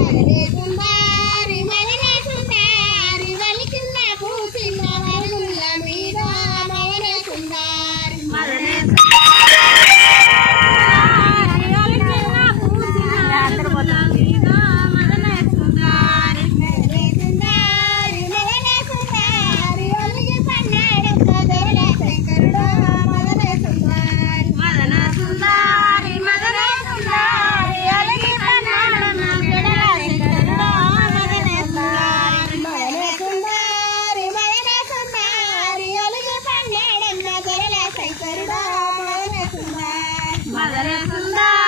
Amen. ధర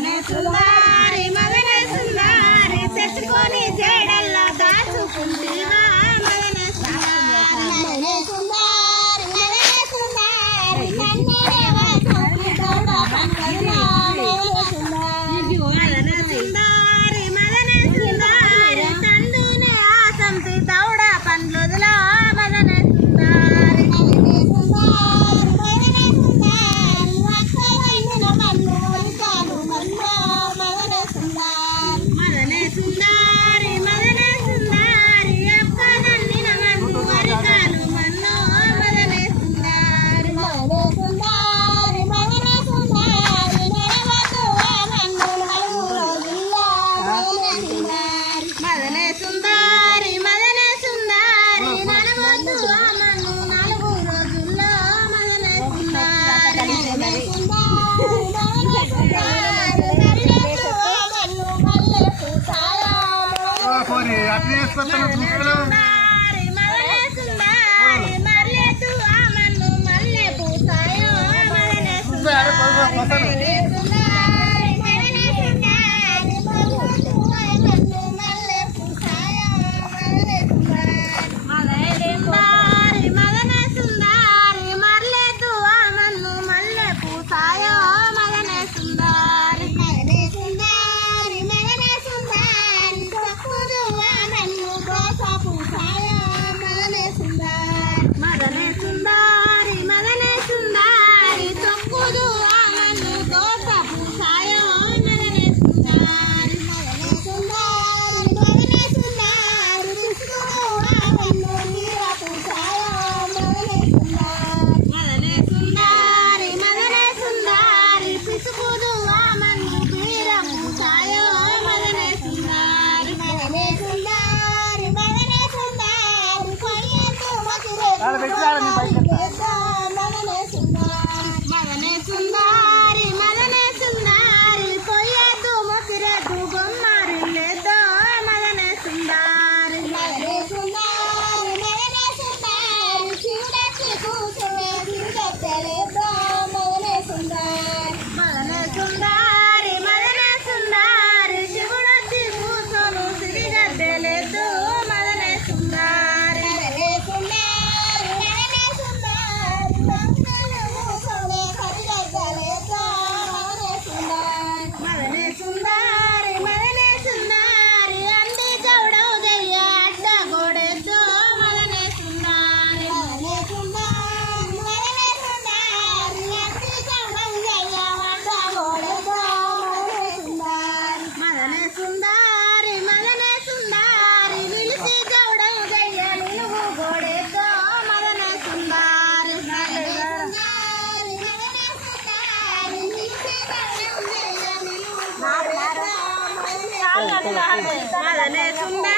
Let's มาละเน่ชุ่มได้